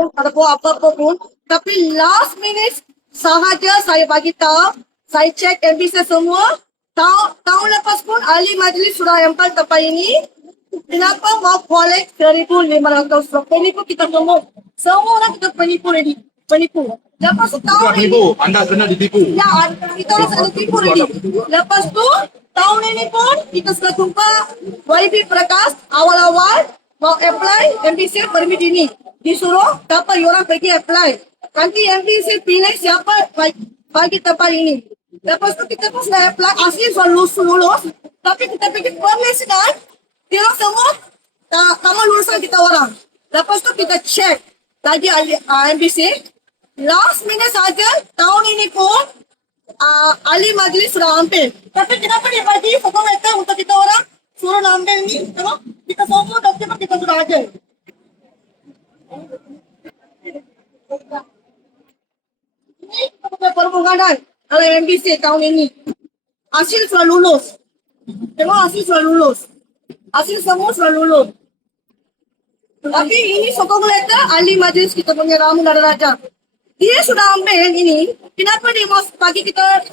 pun, ada buat apa-apa pun. Tapi last minute sahaja saya bagi tahu, saya cek MBC semua. Tahun, tahun lepas pun ahli majlis surah yang paling tempat ini, kenapa mau collect 1,500 Penipu kita semua. Semua orang kita penipu ready. Penipu. Lepas tu tahun ini, penipu, anda sebenarnya ditipu. Ya, kita orang ada tipu ready. Lepas tu, tahun ini pun kita sudah jumpa YB Prakash awal-awal mau apply MBC permit ini. Disuruh dapat orang pergi apply. Nanti MBC pilih siapa bagi, tempat ini. Lepas tu kita pun sudah apply, asli sudah lulus, lulus. Tapi kita pergi permit kan, dia semua tak sama lulusan kita orang. Lepas tu kita check tadi uh, MBC, last minute saja tahun ini pun uh, ahli majlis sudah ambil. Tapi kenapa dia bagi foto letter untuk kita orang suruh ambil ni? Kita semua dokumen kita sudah ada. Ini punya permohonan oleh MBC tahun ini. Hasil sudah lulus. Tengok hasil sudah lulus. Hasil semua sudah lulus. Tapi ini sokong letter ahli majlis kita punya Ramu Nada Raja. Dia sudah ambil ini. Kenapa dia mau bagi kita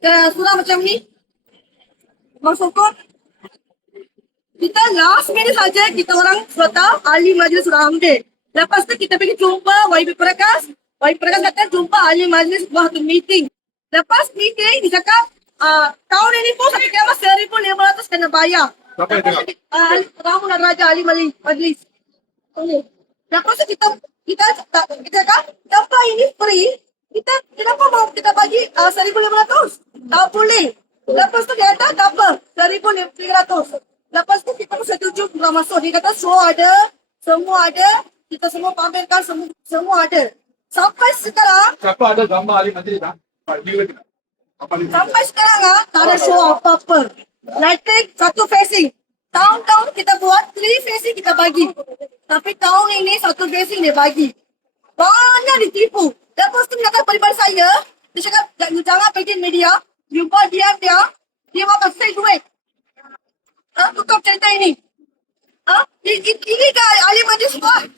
ke surah macam ni? Sokong? Kita last minute saja kita orang sudah tahu ahli majlis sudah ambil. Lepas tu kita pergi jumpa YB Prakash. YB Prakash kata jumpa ahli majlis tu meeting. Lepas meeting dia cakap uh, tahun ini pun saya kira seribu lima ratus kena bayar. Siapa yang cakap? Uh, dan Raja ahli majlis. majlis. Lepas tu kita kita kita cakap tanpa ini free kita kenapa mau kita bagi uh, 1500 tak boleh lepas tu dia kata tak apa 1500 lepas tu kita pun setuju bukan masuk dia kata semua ada semua ada kita semua pamerkan semua semua ada sampai sekarang Siapa ada gambar ahli majlis ni? Sampai sekarang ah, tak ada show apa-apa. Lighting satu facing. Tahun-tahun kita buat three facing kita bagi. Tapi tahun ini satu facing dia bagi. Banyak ditipu. Lepas tu dia kata peribadi saya, dia cakap jangan, jangan pergi media, jumpa dia dia, dia makan saya duit. Ha, tutup cerita ini. Ha? Ini, ini ke ahli majlis buat?